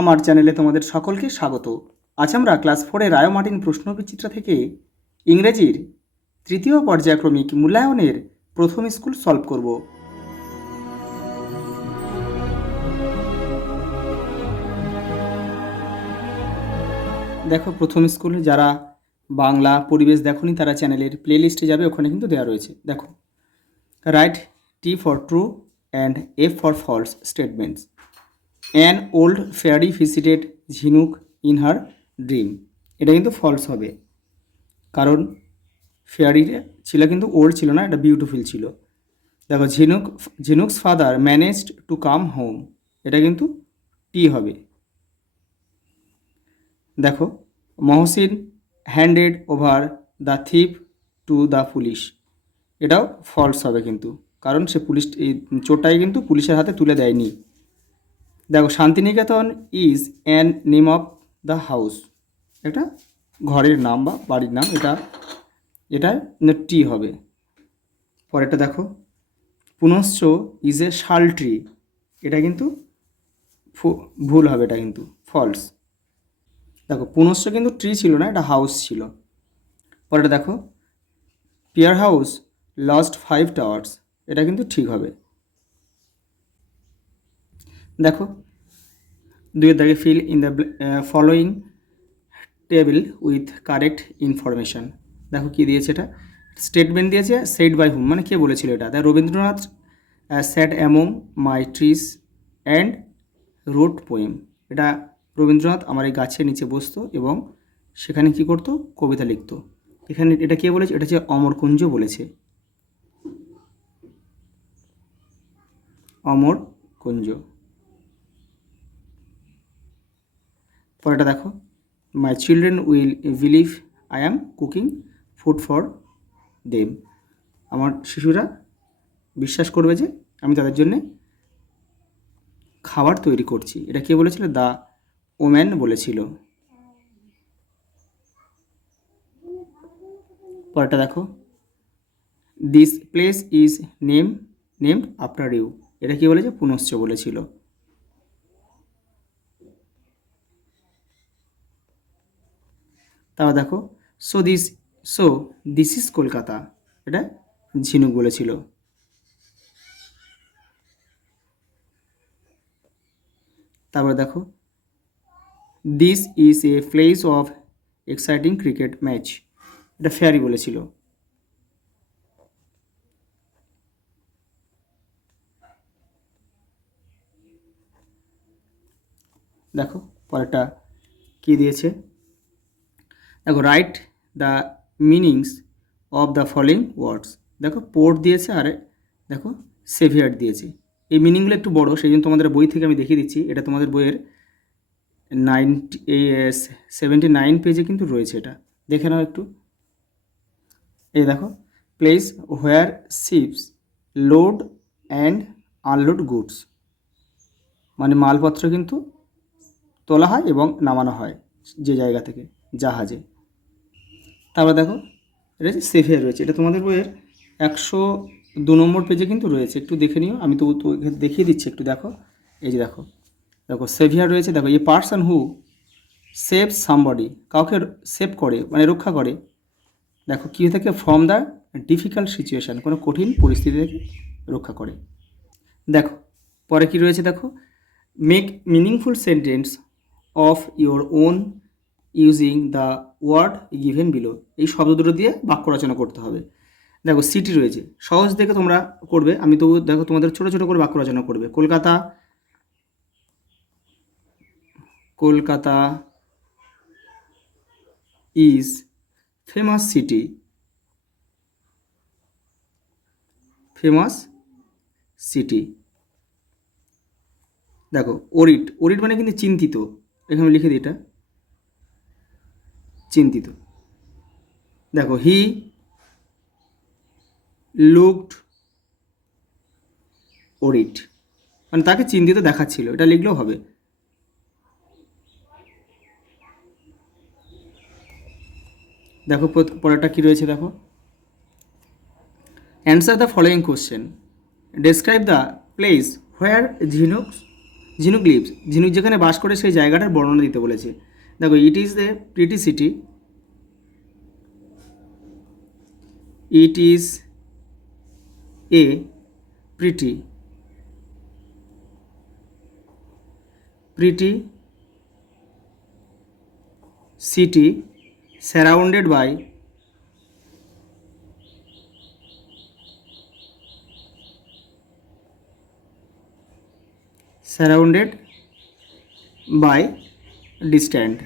আমার চ্যানেলে তোমাদের সকলকে স্বাগত। আজ আমরা ক্লাস 4-এর রায় মার্টিন প্রশ্নবিচিত্রা থেকে ইংরেজির তৃতীয় পর্যায়ক্রমিক মূল্যায়নের প্রথম স্কুল সলভ করব। দেখো, প্রথম স্কুল যারা বাংলা পরিবেশ দেখোনি তারা চ্যানেলের প্লে লিস্টে যাবে, ওখানে কিন্তু দেওয়া রয়েছে। দেখো, write T for true and F for false statements. An old fairy visited Jhinuk in her dream. এটা কিন্তু ফলস হবে, কারণ ফেয়ারিটা ছিল কিন্তু ওল্ড ছিল না, এটা বিউটিফুল ছিল। দেখো, Jhinuk's father managed to come home. এটা কিন্তু টি হবে। দেখো, Mohsin handed over the thief to the police. এটাও ফলস হবে কিন্তু, কারণ সে এই চোরটাই কিন্তু পুলিশের হাতে তুলে দেয়নি। দেখো, Shantiniketan is an name of the house. এটা ঘরের নাম বা বাড়ির নাম, এটা টি হবে। পরেরটা দেখো, পুনশ্চ ইজ এ শাল ট্রি। এটা কিন্তু ভুল হবে, এটা কিন্তু ফলস। দেখো, পুনশ্চ কিন্তু ট্রি ছিল না, এটা হাউস ছিল। পরেরটা দেখো, পিয়ার হাউস লস্ট 5 টাওয়ার্স। এটা কিন্তু ঠিক হবে। দেখো, দুইয়ের দাগে feel in the following table with correct information. দেখো কী দিয়েছে, এটা স্টেটমেন্ট দিয়েছে সেড বাই হুম, মানে কে বলেছিল এটা। The Rabindranath sat among my trees and wrote poem. এটা রবীন্দ্রনাথ আমার এই গাছের নিচে বসতো এবং সেখানে কি করতো, কবিতা লিখতো। এখানে এটা কে বলেছে, এটা হচ্ছে অমরকুঞ্জ বলেছে, অমরকুঞ্জ। পরেটা দেখো, my children will believe I am cooking food for them. আমার শিশুরা বিশ্বাস করবে যে আমি তাদের জন্যে খাবার তৈরি করছি। এটা কে বলেছিল, দ্য ওম্যান বলেছিল। পরেরটা দেখো, this place is named after you. এটা কি বলেছে, পুনশ্চ বলেছিল। তারপর দেখো, সো দিস ইজ কলকাতা। এটা ঝিনুক বলেছিল। তারপরে দেখো, this is a place of exciting cricket match. এটা ফেয়ারি বলেছিল। দেখো, পরেরটা কি দিয়েছে, দেখো, write the meanings of the following words. দেখো, পোর্ট দিয়েছে আর দেখো সেভিয়ার দিয়েছে। এই মিনিংগুলো একটু বড়, সেই জন্য তোমাদের বই থেকে আমি দেখিয়ে দিচ্ছি। এটা তোমাদের বইয়ের 79 পেজে কিন্তু রয়েছে, এটা দেখে নাও একটু। এই দেখো, place where ships load and unload goods, মানে মালপত্র কিন্তু তোলা হয় এবং নামানো হয় যে জায়গা থেকে, জাহাজে। তারপর দেখো, এটা হচ্ছে সেভিয়ার রয়েছে, এটা তোমাদের বইয়ের 102 নম্বর পেজে কিন্তু রয়েছে, একটু দেখে নিও। আমি তো দেখিয়ে দিচ্ছি, একটু দেখো। এই যে দেখো, সেভিয়ার রয়েছে। দেখো, a person who save somebody, কাউকে সেভ করে মানে রক্ষা করে। দেখো কী থেকে, ফ্রম দ্য ডিফিকাল্ট সিচুয়েশান, কোনো কঠিন পরিস্থিতি থেকে রক্ষা করে। দেখো, পরে কি রয়েছে, দেখো, make meaningful sentence of your own using the word given below. এই শব্দ দুটো দিয়ে বাক্য রচনা করতে হবে। দেখো, সিটি রয়েছে, সহজ দেখে তোমরা করবে। আমি তো দেখো তোমাদের ছোট ছোট করে বাক্য রচনা করবে। Kolkata is famous city. দেখো, ওরিট মানে কিন্তু চিন্তিত, এখানে লিখে দিই, এটা চিন্তিত। দেখো, হি লুকড ওরিট, মানে তাকে চিন্তিত দেখাচ্ছিল, এটা লিখলেও হবে। দেখো, পরেরটা কী রয়েছে, দেখো, answer the following question, describe the place where Jhinuk's ঝিনুক লিভস, ঝিনুক যেখানে বাস করে সেই জায়গাটার বর্ণনা দিতে বলেছে। দেখো, it is a pretty city, it is a pretty city surrounded by distant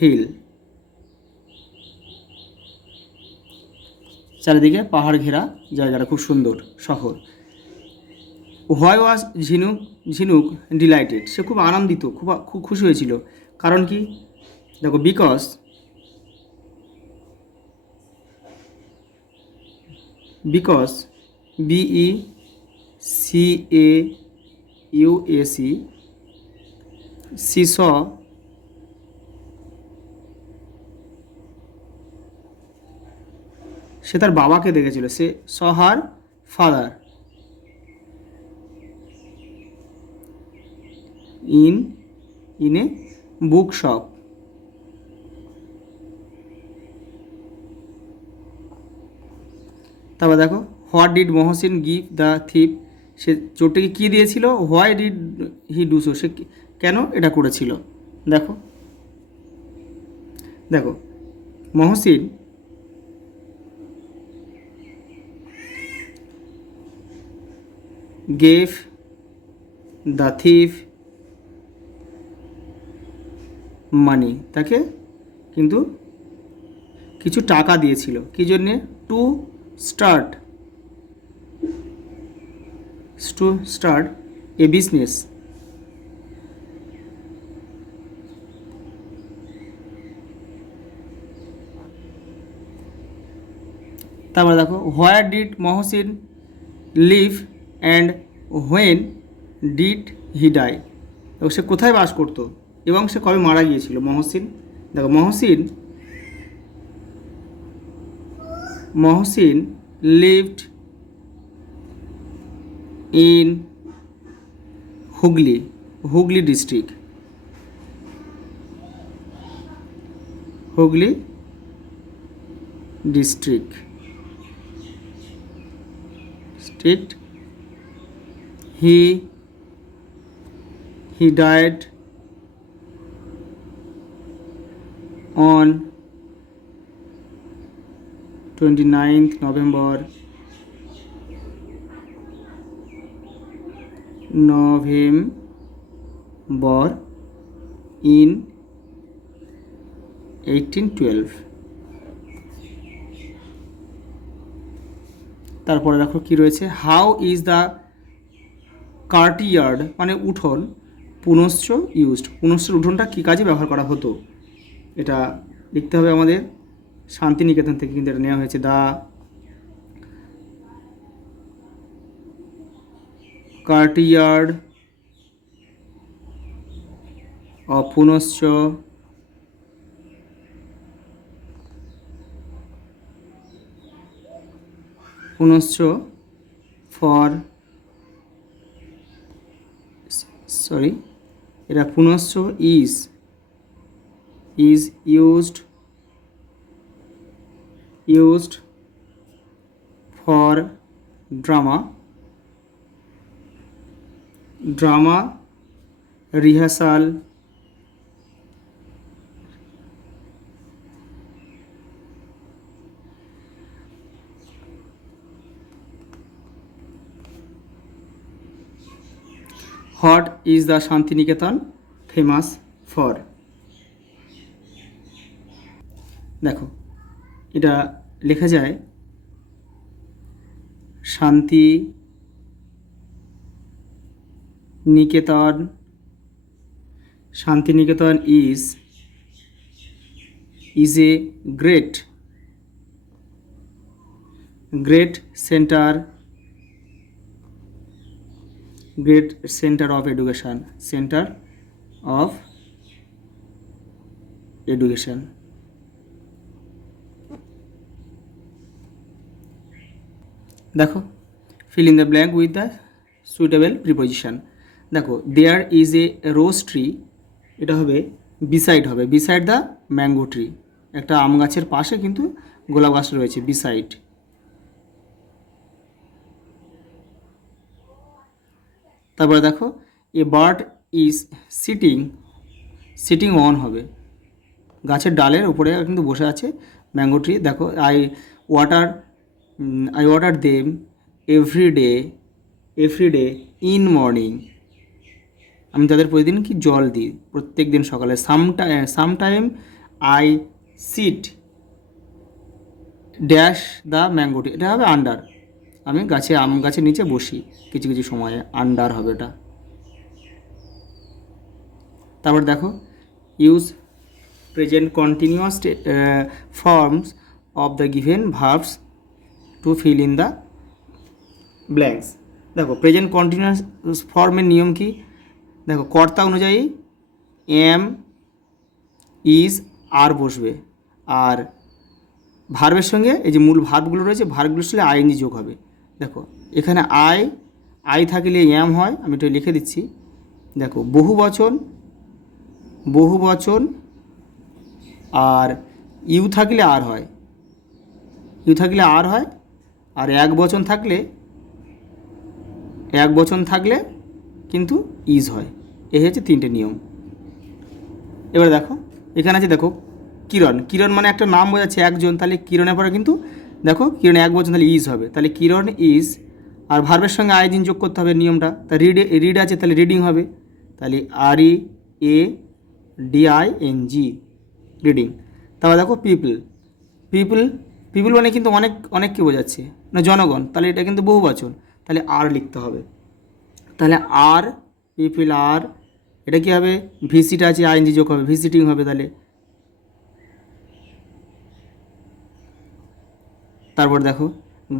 hill, চারিদিকে পাহাড় ঘেরা জায়গাটা, খুব সুন্দর শহর। হোয়াই ওয়াজ ঝিনুক ডিলাইটেড, সে খুব আনন্দিত, খুব খুশি হয়েছিল। কারণ কি? দেখো, বিকজ BECAUSE she saw সে তার বাবাকে দেখেছিল, সে saw her father in a bookshop. তারপর দেখো, what did Mohsin give the thief, সে চোরটিকে কী দিয়েছিল? Why did he do so, সে কেন এটা করেছিল? দেখো দেখো Mohsin gave the thief money, তাকে কিন্তু কিছু টাকা দিয়েছিল, কী জন্যে? To start a business. তারপরে দেখো, where did Mohsin live and when did he die, এবং সে কোথায় বাস করতো এবং সে কবে মারা গিয়েছিল মহসিন? দেখো, Mohsin lived in Hooghly district, he died on 29th November in 1812। তারপরে দেখো কি রয়েছে, হাউ ইজ দ্য কার্টিয়ার্ড, মানে উঠোন, পুনশ্চ ইউজড, পুনশ্চের উঠোনটা কী কাজে ব্যবহার করা হতো? এটা লিখতে হবে আমাদের। শান্তিনিকেতন থেকে কিন্তু এটা নেওয়া হয়েছে। দ্য কার্টিয়ার্ড অফ পুনশ্চ ফর এটা পুনশ্চ is used for drama rehearsal, what is the Shantiniketan famous for? দেখো, এটা লেখা যায় শান্তি নিকেতন is a great center of education, দেখো feel in the blank with the suitable preposition. দেখো there is a rose tree, এটা হবে বিসাইড, হবে বিসাইড দ্য ম্যাঙ্গো ট্রি, একটা আম গাছের পাশে কিন্তু গোলাপ গাছ রয়েছে, বিসাইড। তারপরে দেখো a bird is sitting, sitting on হবে, গাছের ডালের উপরে কিন্তু বসে আছে ম্যাঙ্গো ট্রি। দেখো I water them every day in morning, আমি তাদের প্রতিদিন কি জল দিই, প্রত্যেক দিন সকালে। Sometime I sit dash the mango tree, এটা হবে আন্ডার, আমি আম গাছের নিচে বসি কিছু কিছু সময়ে, আন্ডার হবে এটা। তারপর দেখো use present continuous forms of the given verbs to fill in the blanks. দেখো প্রেজেন্ট কন্টিনিউয়াস ফর্মের নিয়ম কি, দেখো কর্তা অনুযায়ী এম ইজ আর বসবে, আর ভার্বের সঙ্গে এই যে মূল ভার্বগুলো রয়েছে, ভার্বগুলোর সঙ্গে আইএনজি যোগ হবে। দেখো এখানে আই থাকলে এম হয়, আমি এটা লিখে দিচ্ছি। দেখো বহু বচন আর ইউ থাকলে আর হয়, আর এক বচন থাকলে কিন্তু ইজ হয়। এই হচ্ছে তিনটে নিয়ম। এবার দেখো এখানে আছে, দেখো কিরণ মানে একটা নাম বোঝাচ্ছে একজন, তাহলে কিরণের পরে কিন্তু দেখো কিরণ এক বচন, তাহলে ইজ হবে, তাহলে কিরণ ইজ, আর ভার্বের সঙ্গে আইজিন যোগ করতে হবে নিয়মটা। তা রিড আছে তাহলে রিডিং হবে, তাহলে READING রিডিং। তারপর দেখো পিপল মানে কিন্তু অনেককে বোঝাচ্ছে, না জনগণ, তাহলে এটা কিন্তু বহু বচন, তাহলে আর লিখতে হবে, তাহলে আর পিপল আর, এটা কী হবে ভিজিট আছে আইএনজি যোগ হবে, ভিজিটিং হবে। তাহলে তারপর দেখো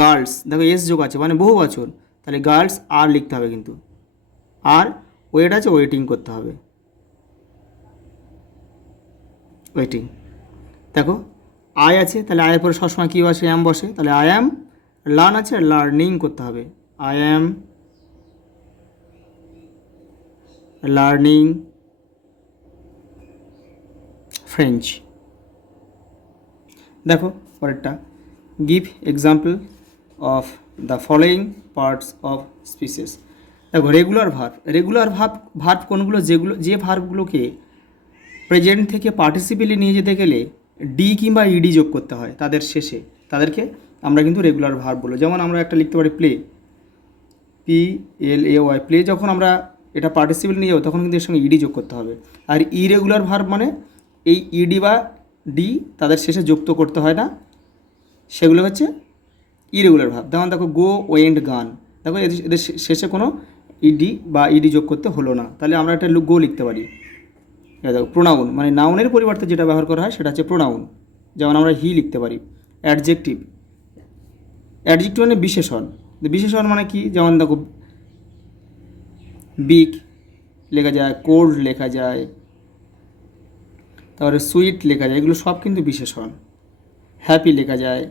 গার্লস, দেখো এস যোগ আছে মানে বহু বচন, তাহলে গার্লস আর লিখতে হবে কিন্তু, আর ওয়েট আছে ওয়েটিং করতে হবে, ওয়েটিং। দেখো আই আছে, তাহলে আয়ের পরে সবসময় কী বসে অ্যাম বসে, তাহলে আই অ্যাম। লার্ন আছে লার্নিং করতে হবে, আই অ্যাম লার্নিং ফ্রেঞ্চ। দেখো পরেরটা give example of the following parts of species. দেখো রেগুলার ভার্ব কোনগুলো, যে ভার্বগুলোকে প্রেজেন্ট থেকে পার্টিসিপেলে নিয়ে যেতে গেলে ডি কিংবা ইডি যোগ করতে হয় তাদের শেষে, তাদেরকে আমরা কিন্তু রেগুলার ভার্ব বলি। যেমন আমরা একটা লিখতে পারি PLAY, প্লে যখন আমরা এটা পার্টিসিপেল নিয়ে যাবো তখন কিন্তু এর সঙ্গে ইডি যোগ করতে হবে। আর ইরেগুলার ভার্ব মানে এই ইডি বা ডি তাদের শেষে যুক্ত করতে হয় না, সেগুলো হচ্ছে ইরেগুলার ভার্ব। যেমন দেখো গো ওয়েন্ট গান, দেখো এদের শেষে কোনো ইডি বা ইডি যোগ করতে হলো না, তাহলে আমরা একটা গো লিখতে পারি। দেখো প্রোনাউন মানে নাউনের পরিবর্তে যেটা ব্যবহার করা হয় সেটা হচ্ছে প্রোনাউন, যেমন আমরা হি লিখতে পারি। অ্যাডজেক্টিভ মানে বিশেষণ মানে কি, যেমন দেখো বিগ লেখা যায়, কোল্ড লেখা যায়, তারপরে সুইট লেখা যায়, এগুলো সব কিন্তু বিশেষণ। হ্যাপি লেখা যায়,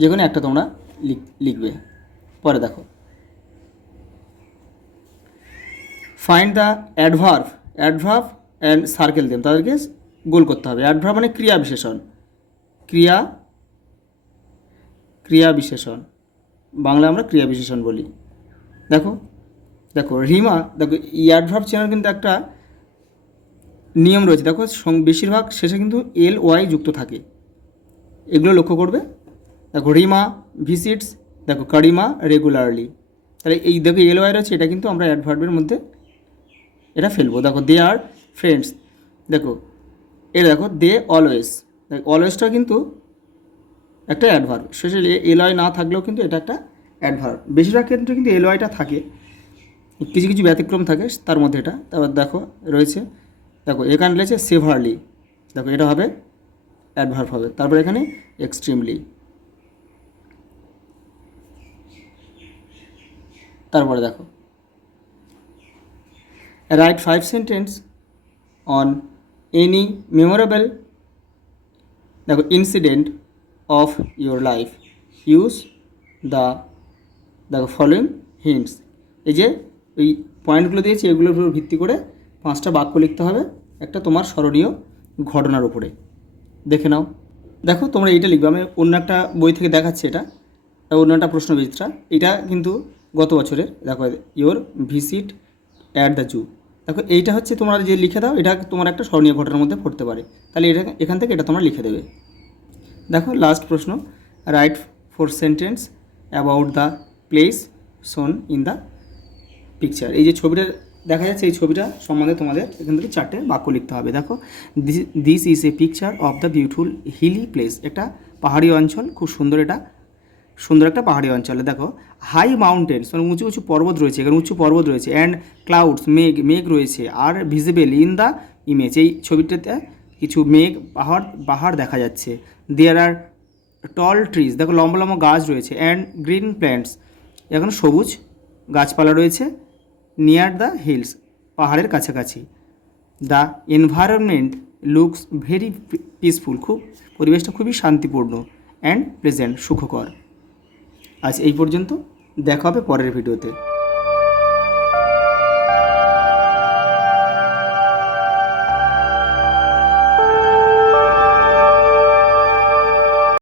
যে কোনো একটা তোমরা লিখবে। পরে দেখো find the adverb and circle them, তাদেরকে গোল করতে হবে। অ্যাডভার্ব মানে ক্রিয়া বিশেষণ, বাংলা আমরা ক্রিয়া বিশেষণ বলি। দেখো রিমা, দেখো এই অ্যাডভার্ব চেনার কিন্তু একটা নিয়ম রয়েছে। দেখো বেশিরভাগ শেষে কিন্তু LY যুক্ত থাকে, এগুলো লক্ষ্য করবে। দেখো রিমা ভিজিটস, দেখো কারিমা রেগুলারলি, তাহলে এই দেখো LY রয়েছে, এটা কিন্তু আমরা অ্যাডভার্বের মধ্যে এটা ফেলবো। দেখো দে আর ফ্রেন্ডস, দেখো দে অলওয়েজ, অলওয়েজটা কিন্তু একটা অ্যাডভার্ব, শেষে LY না থাকলেও কিন্তু এটা একটা অ্যাডভার্ব। বেশিরভাগ ক্ষেত্রে কিন্তু LYটা থাকে, কিছু কিছু ব্যতিক্রম থাকে তার মধ্যে এটা। তারপর দেখো রয়েছে, দেখো এখানে রয়েছে সেভারলি, দেখো এটা হবে অ্যাডভার্ব হবে। তারপর এখানে এক্সট্রিমলি, তারপরে দেখো write 5 sentence on any memorable, দেখো incident of your life, use the দেখো ফলোইং হিন্টস, এই যে এই পয়েন্টগুলো দিয়েছি এগুলোর উপর ভিত্তি করে 5টা বাক্য লিখতে হবে একটা তোমার স্মরণীয় ঘটনার উপরে। দেখে নাও, দেখো তোমরা এইটা লিখবে, আমি অন্য একটা বই থেকে দেখাচ্ছি, এটা অন্য একটা প্রশ্নবিচিত্রা, এটা কিন্তু গত বছরের। দেখো your visit at the zoo, দেখো এইটা হচ্ছে তোমরা যে লিখে দাও এটা তোমার একটা স্মরণীয় ঘটনার মধ্যে পড়তে পারে, তাহলে এটা এখান থেকে এটা তোমরা লিখে দেবে। দেখো লাস্ট প্রশ্ন, right 4 sentence about the place শোন ইন দ্য পিকচার। এই যে ছবিটা দেখা যাচ্ছে এই ছবিটা সম্বন্ধে তোমাদের এখান থেকে 4টে বাক্য লিখতে হবে। দেখো this is a picture of the beautiful hilly place, একটা পাহাড়ি অঞ্চল, খুব সুন্দর, এটা সুন্দর একটা পাহাড়ি অঞ্চলে। দেখো হাই মাউন্টেন্স, মানে উঁচু উঁচু পর্বত রয়েছে, এখানে উঁচু পর্বত রয়েছে, অ্যান্ড ক্লাউডস, মেঘ মেঘ রয়েছে, আর ভিজিবল ইন দ্য ইমেজ, এই ছবিটাতে কিছু মেঘ পাহাড় দেখা যাচ্ছে। দেয়ার আর টল ট্রিজ, দেখো লম্বা লম্বা গাছ রয়েছে, অ্যান্ড গ্রিন প্ল্যান্টস, এখন সবুজ গাছপালা রয়েছে। নিয়ার দ্য হিলস, পাহাড়ের কাছাকাছি। The environment looks very peaceful, খুব পরিবেশটা খুবই শান্তিপূর্ণ, অ্যান্ড প্লেজেন্ট, সুখকর। আজ এই পর্যন্ত, দেখা হবে পরের ভিডিওতে।